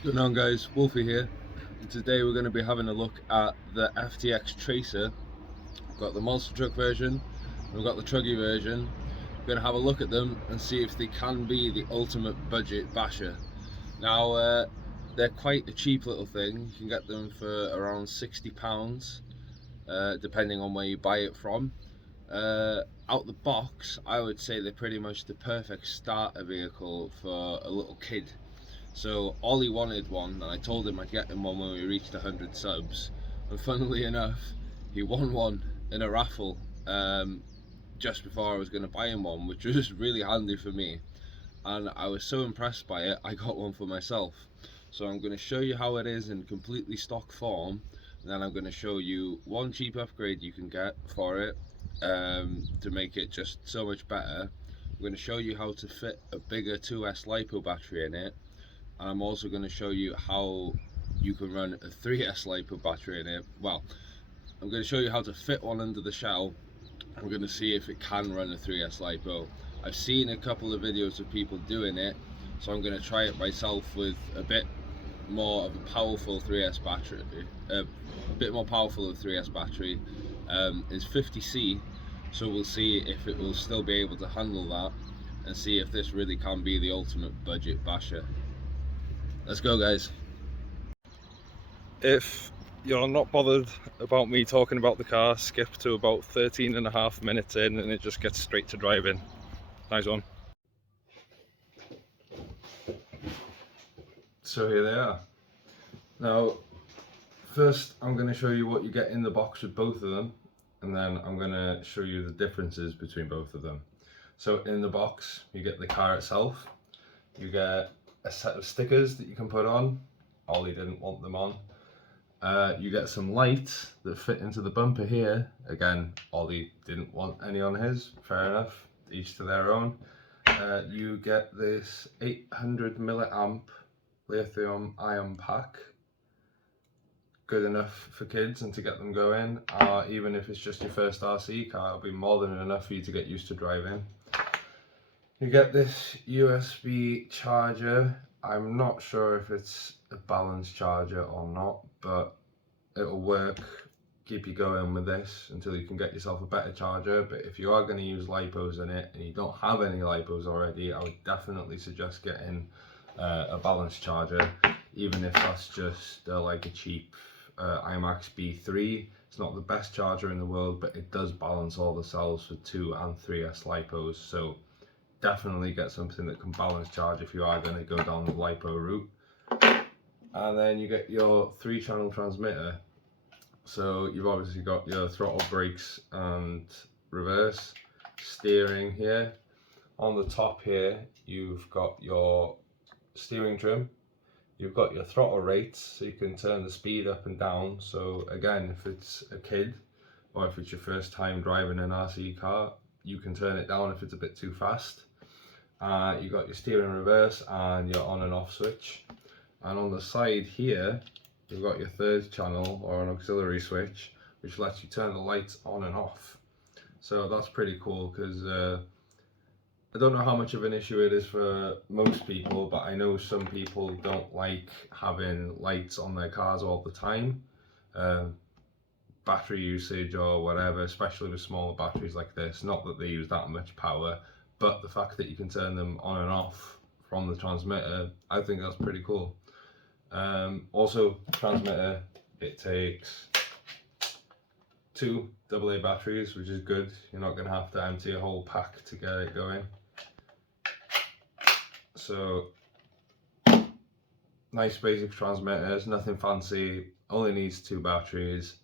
What's going on, guys? Wolfie here, and today we're going to be having a look at the FTX Tracer. We've got the monster truck version, we've got the truggy version. We're going to have a look at them and see if they can be the ultimate budget basher. Now, they're quite a cheap little thing. You can get them for around £60, depending on where you buy it from. Out the box, I would say they're pretty much the perfect starter vehicle for a little kid. So Ollie wanted one, and I told him I'd get him one when we reached 100 subs. And funnily enough, he won one in a raffle just before I was going to buy him one, which was really handy for me. And I was so impressed by it, I got one for myself. So I'm going to show you how it is in completely stock form, and then I'm going to show you one cheap upgrade you can get for it to make it just so much better. I'm going to show you how to fit a bigger 2S LiPo battery in it. And I'm also going to show you how you can run a 3S LiPo battery in it. Well, I'm going to show you how to fit one under the shell. I'm going to see if it can run a 3S LiPo. I've seen a couple of videos of people doing it, so I'm going to try it myself with a bit more of a powerful 3S battery. A bit more powerful of 3S battery is 50C, so we'll see if it will still be able to handle that and see if this really can be the ultimate budget basher. Let's go, guys. If you're not bothered about me talking about the car, skip to about 13.5 minutes in and it just gets straight to driving. Nice one. So here they are. Now, first I'm going to show you what you get in the box with both of them, and then I'm going to show you the differences between both of them. So in the box, you get the car itself, you get a set of stickers that you can put on. Ollie didn't want them on. You get some lights that fit into the bumper here. Again, Ollie didn't want any on his. Fair enough, each to their own. You get this 800 milliamp lithium ion pack. Good enough for kids and to get them going. Even if it's just your first RC car, it'll be more than enough for you to get used to driving. You get this USB charger. I'm not sure if it's a balanced charger or not, but it'll work, keep you going with this until you can get yourself a better charger. But if you are going to use LiPos in it and you don't have any LiPos already, I would definitely suggest getting a balanced charger, even if that's just like a cheap iMax B3. It's not the best charger in the world, but it does balance all the cells for 2 and 3S LiPos. So definitely get something that can balance charge if you are going to go down the LiPo route. And then you get your 3-channel transmitter. So you've obviously got your throttle, brakes and reverse, steering here. On the top here you've got your steering trim, you've got your throttle rates, so you can turn the speed up and down. So again, if it's a kid or if it's your first time driving an RC car, you can turn it down if it's a bit too fast. You've got your steering reverse and your on and off switch. And on the side here, you've got your 3rd channel or an auxiliary switch, which lets you turn the lights on and off. So that's pretty cool, because I don't know how much of an issue it is for most people, but I know some people don't like having lights on their cars all the time. Battery usage or whatever, especially with smaller batteries like this. Not that they use that much power, but the fact that you can turn them on and off from the transmitter, I think that's pretty cool. Also, transmitter, it takes 2 AA batteries, which is good. You're not going to have to empty a whole pack to get it going. So, nice basic transmitters, nothing fancy, only needs 2 batteries.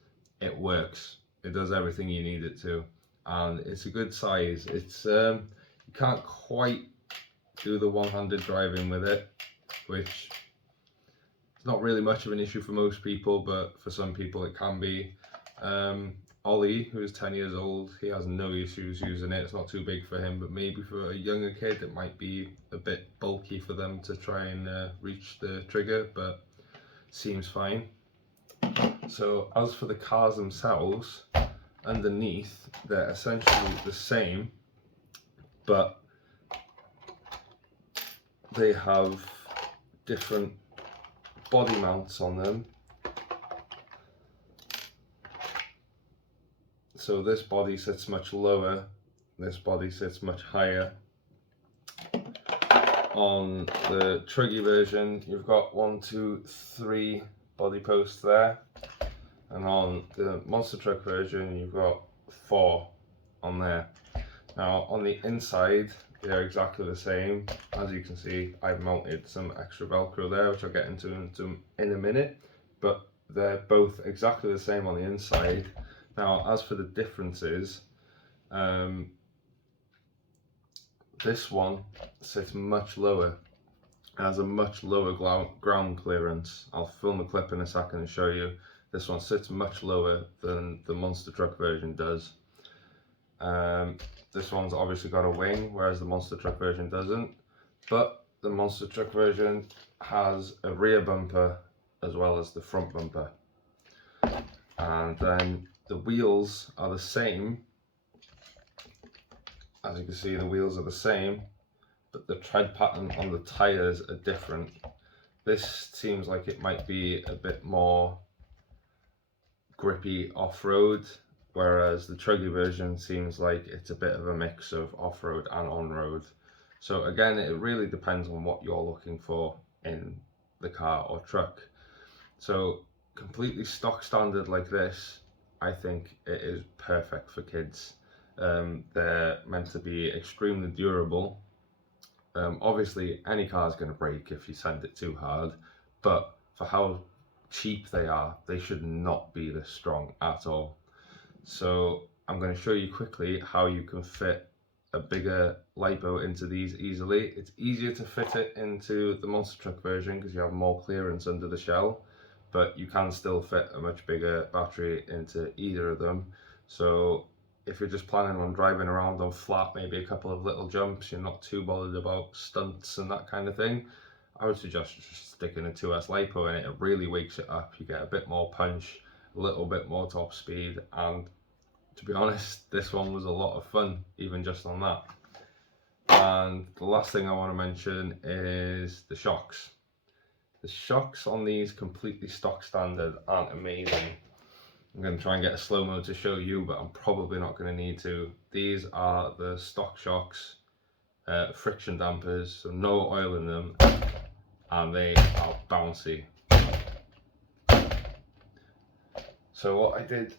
It works. It does everything you need it to, and it's a good size. It's you can't quite do the one-handed driving with it, which is not really much of an issue for most people, but for some people it can be. Ollie, who is 10 years old, he has no issues using it. It's not too big for him, but maybe for a younger kid it might be a bit bulky for them to try and reach the trigger, but seems fine. So as for the cars themselves, underneath they're essentially the same, but they have different body mounts on them. So this body sits much lower, this body sits much higher. On the Truggy version, you've got 1, 2, 3 body posts there, and on the Monster Truck version, you've got 4 on there. Now, on the inside, they're exactly the same. As you can see, I've mounted some extra Velcro there, which I'll get into in a minute, but they're both exactly the same on the inside. Now, as for the differences, this one sits much lower, has a much lower ground clearance. I'll film a clip in a second and show you. This one sits much lower than the Monster Truck version does. This one's obviously got a wing, whereas the Monster Truck version doesn't. But the Monster Truck version has a rear bumper as well as the front bumper. And then the wheels are the same. As you can see, the wheels are the same, but the tread pattern on the tyres are different. This seems like it might be a bit more grippy off-road, whereas the Truggy version seems like it's a bit of a mix of off-road and on-road. So again, it really depends on what you're looking for in the car or truck. So completely stock standard like this, I think it is perfect for kids. They're meant to be extremely durable. Obviously, any car is going to break if you send it too hard, but for how cheap they are, they should not be this strong at all. So I'm going to show you quickly how you can fit a bigger lipo into these easily. It's easier to fit it into the Monster Truck version because you have more clearance under the shell, but you can still fit a much bigger battery into either of them. So if you're just planning on driving around on flat, maybe a couple of little jumps, you're not too bothered about stunts and that kind of thing, I would suggest just sticking a 2S lipo in it. It really wakes it up. You get a bit more punch, a little bit more top speed, and to be honest, this one was a lot of fun, even just on that. And the last thing I want to mention is the shocks. The shocks on these completely stock standard aren't amazing. I'm going to try and get a slow-mo to show you, but I'm probably not going to need to. These are the stock shocks, friction dampers, so no oil in them, and they are bouncy. So what I did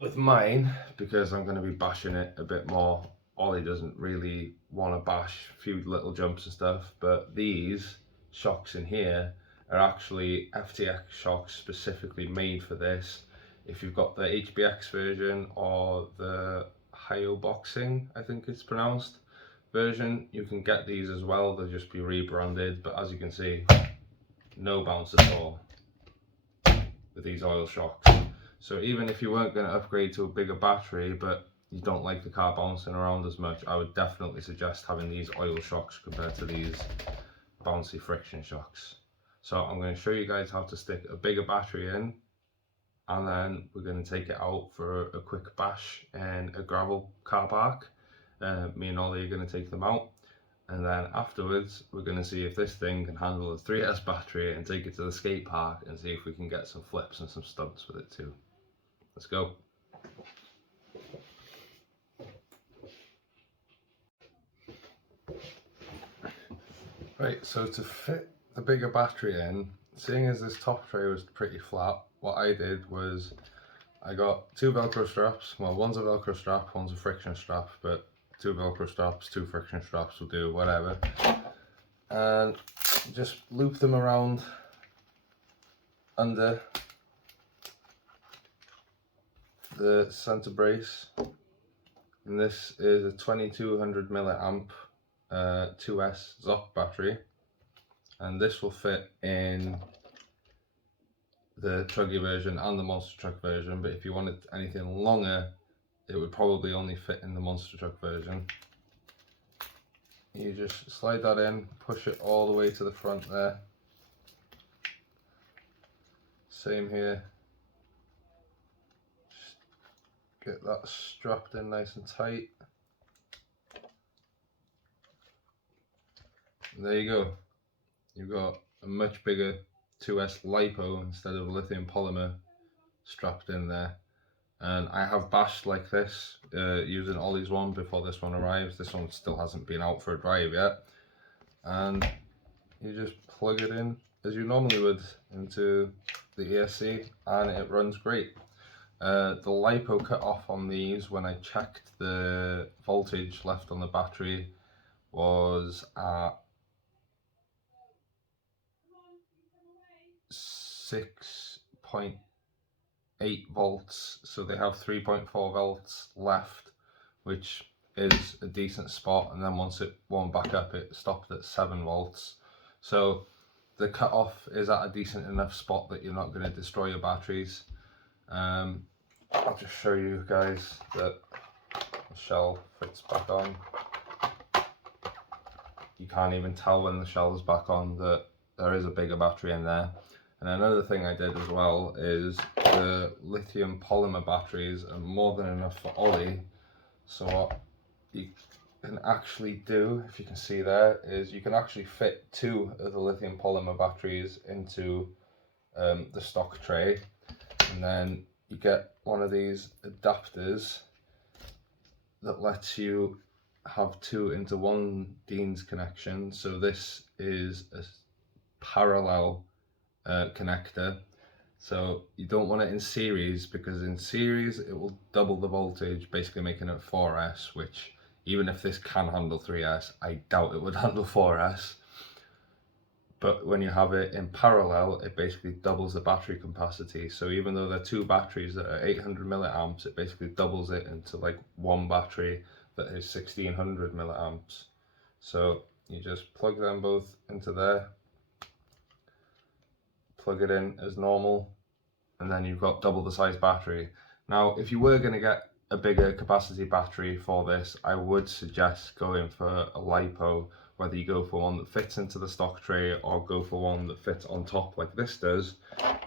with mine, because I'm going to be bashing it a bit more, Ollie doesn't really want to bash a few little jumps and stuff, but these shocks in here are actually FTX shocks specifically made for this. If you've got the HBX version or the Boxing, I think it's pronounced, version, you can get these as well. They'll just be rebranded, but as you can see, no bounce at all with these oil shocks. So even if you weren't going to upgrade to a bigger battery, but you don't like the car bouncing around as much, I would definitely suggest having these oil shocks compared to these bouncy friction shocks. So I'm going to show you guys how to stick a bigger battery in, and then we're going to take it out for a quick bash in a gravel car park. Me and Ollie are going to take them out, and then afterwards we're going to see if this thing can handle a 3S battery and take it to the skate park and see if we can get some flips and some stunts with it too. Let's go. Right, so to fit the bigger battery in, seeing as this top tray was pretty flat, what I did was I got 2 Velcro straps. Well, one's a Velcro strap, one's a friction strap, but 2 Velcro straps, 2 friction straps will do, whatever. And just loop them around under the center brace. And this is a 2200 milliamp 2S ZOC battery, and this will fit in the Truggy version and the Monster Truck version, but if you wanted anything longer, it would probably only fit in the Monster Truck version. You just slide that in, push it all the way to the front there. Same here. Just get that strapped in nice and tight. And there you go. You've got a much bigger 2S LiPo instead of lithium polymer strapped in there. And I have bashed like this using Ollie's one before this one arrives. This one still hasn't been out for a drive yet. And you just plug it in as you normally would into the ESC and it runs great. The LiPo cut off on these when I checked the voltage left on the battery was at 6.8 volts, so they have 3.4 volts left, which is a decent spot, and then once it warmed back up it stopped at 7 volts. So the cutoff is at a decent enough spot that you're not going to destroy your batteries. I'll just show you guys that the shell fits back on. You can't even tell when the shell is back on that there is a bigger battery in there. And another thing I did as well is the lithium polymer batteries are more than enough for Ollie. So what you can actually do, if you can see there, is you can actually fit 2 of the lithium polymer batteries into the stock tray, and then you get one of these adapters that lets you have 2 into 1 Dean's connection. So this is a parallel connector. So you don't want it in series, because in series it will double the voltage, basically making it 4S, which even if this can handle 3S, I doubt it would handle 4S. But when you have it in parallel, it basically doubles the battery capacity. So even though they're 2 batteries that are 800 milliamps, it basically doubles it into like 1 battery that is 1600 milliamps. So you just plug them both into there, plug it in as normal, and then you've got double the size battery. Now, if you were going to get a bigger capacity battery for this, I would suggest going for a LiPo, whether you go for one that fits into the stock tray or go for one that fits on top like this does.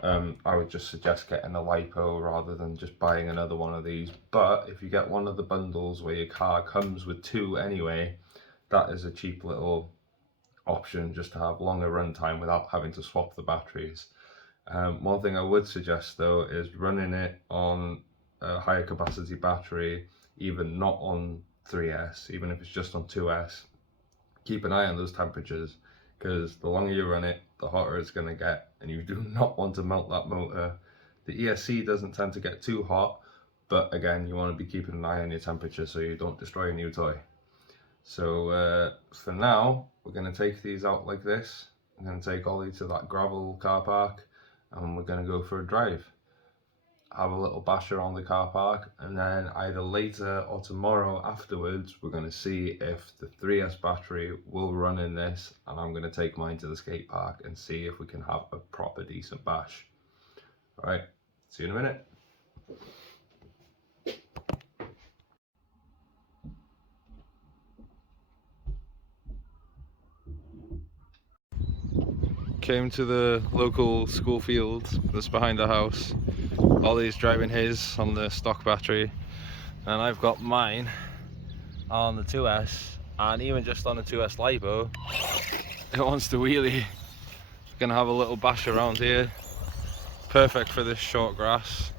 I would just suggest getting a LiPo rather than just buying another one of these. But if you get one of the bundles where your car comes with 2 anyway, that is a cheap little option just to have longer runtime without having to swap the batteries. One thing I would suggest though is running it on a higher capacity battery, even not on 3S, even if it's just on 2S. Keep an eye on those temperatures, because the longer you run it, the hotter it's going to get, and you do not want to melt that motor. The ESC doesn't tend to get too hot, but again, you want to be keeping an eye on your temperature so you don't destroy a new toy. So for now, we're going to take these out like this. I'm going to take Ollie to that gravel car park, and we're going to go for a drive. Have a little bash around the car park, and then either later or tomorrow afterwards we're going to see if the 3S battery will run in this, and I'm going to take mine to the skate park and see if we can have a proper decent bash. Alright, see you in a minute. Came to the local school field that's behind the house. Ollie's driving his on the stock battery, and I've got mine on the 2S, and even just on the 2S LiPo, it wants to wheelie. Gonna have a little bash around here. Perfect for this short grass.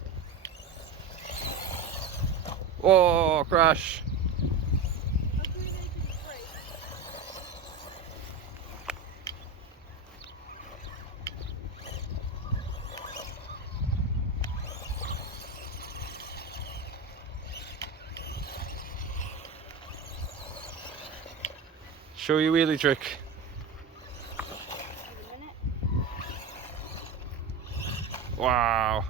Whoa, crash! Show your wheelie trick. Wow.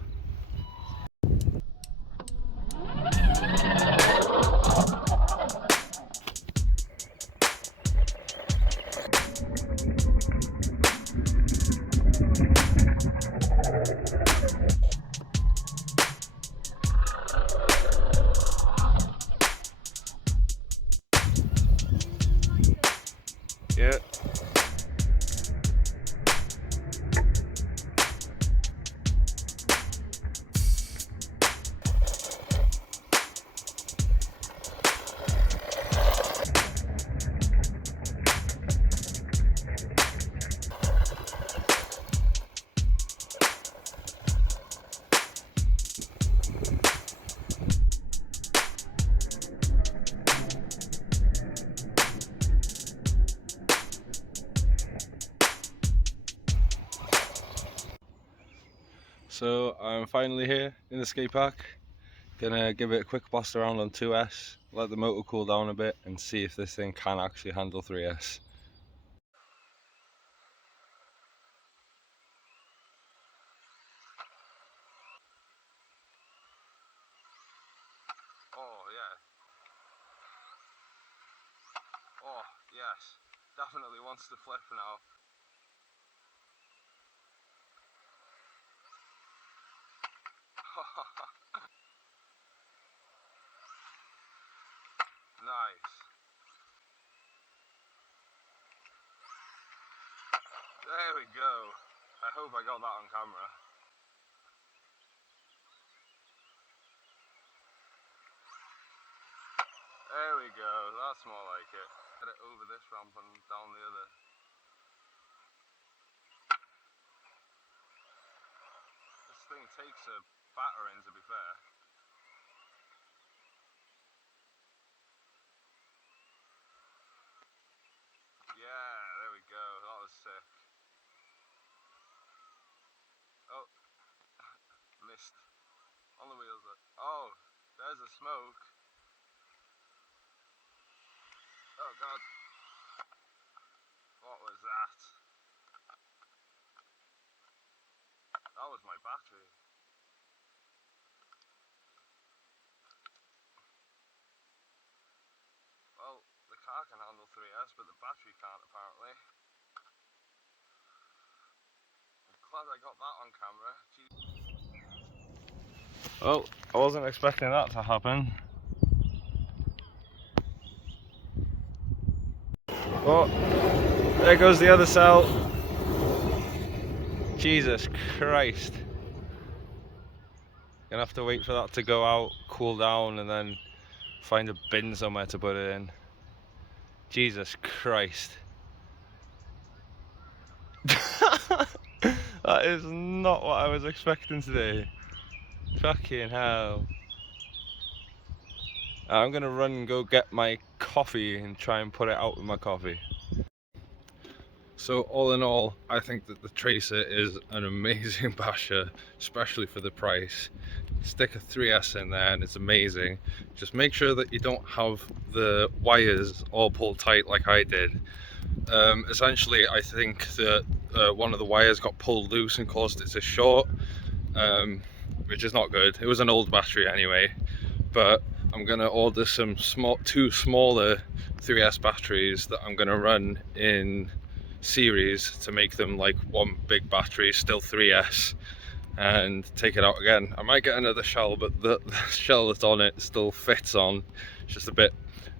Yeah. I'm finally here in the skate park. Gonna give it a quick blast around on 2S, let the motor cool down a bit and see if this thing can actually handle 3S. Oh yeah. Oh yes. Definitely wants to flip now. Nice. There we go. I hope I got that on camera. There we go. That's more like it. Get it over this ramp and down the other. This thing takes a battering, to be fair. Yeah, there we go. That was sick. Oh, missed. On the wheels. Oh, there's the smoke. Oh god. What was that? That was my battery. Well, the car can handle 3S, but the battery can't apparently. I'm glad I got that on camera. Jeez. Well, I wasn't expecting that to happen. Oh, there goes the other cell. Jesus Christ. Gonna have to wait for that to go out, cool down, and then find a bin somewhere to put it in. Jesus Christ. That is not what I was expecting today. Fucking hell. I'm gonna run and go get my coffee and try and put it out with my coffee. So all in all, I think that the Tracer is an amazing basher, especially for the price. Stick a 3S in there and it's amazing. Just make sure that you don't have the wires all pulled tight like I did. Essentially, I think that one of the wires got pulled loose and caused it to short, which is not good. It was an old battery anyway, but I'm gonna order some two smaller 3S batteries that I'm gonna run in series to make them like one big battery, still 3S, and take it out again. I might get another shell, but the shell that's on it still fits on. It's just a bit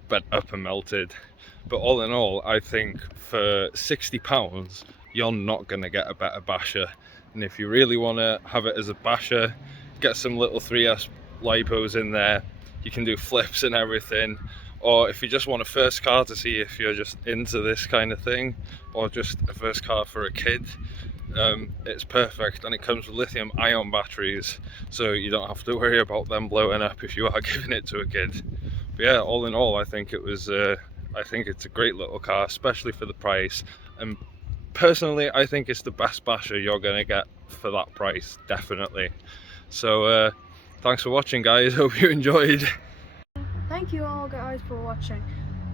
bent up and melted. But all in all, I think for £60 you're not going to get a better basher. And if you really want to have it as a basher, get some little 3S lipos in there. You can do flips and everything. Or if you just want a first car to see if you're just into this kind of thing, or just a first car for a kid, it's perfect. And it comes with lithium ion batteries, so you don't have to worry about them blowing up if you are giving it to a kid. But yeah, all in all, I think it's a great little car, especially for the price. And personally, I think it's the best basher you're gonna get for that price, definitely. So thanks for watching, guys. Hope you enjoyed. Thank you all guys for watching.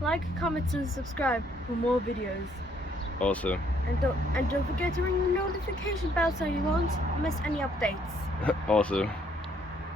Like, comment and subscribe for more videos. Awesome. And don't forget to ring the notification bell so you won't miss any updates. Awesome.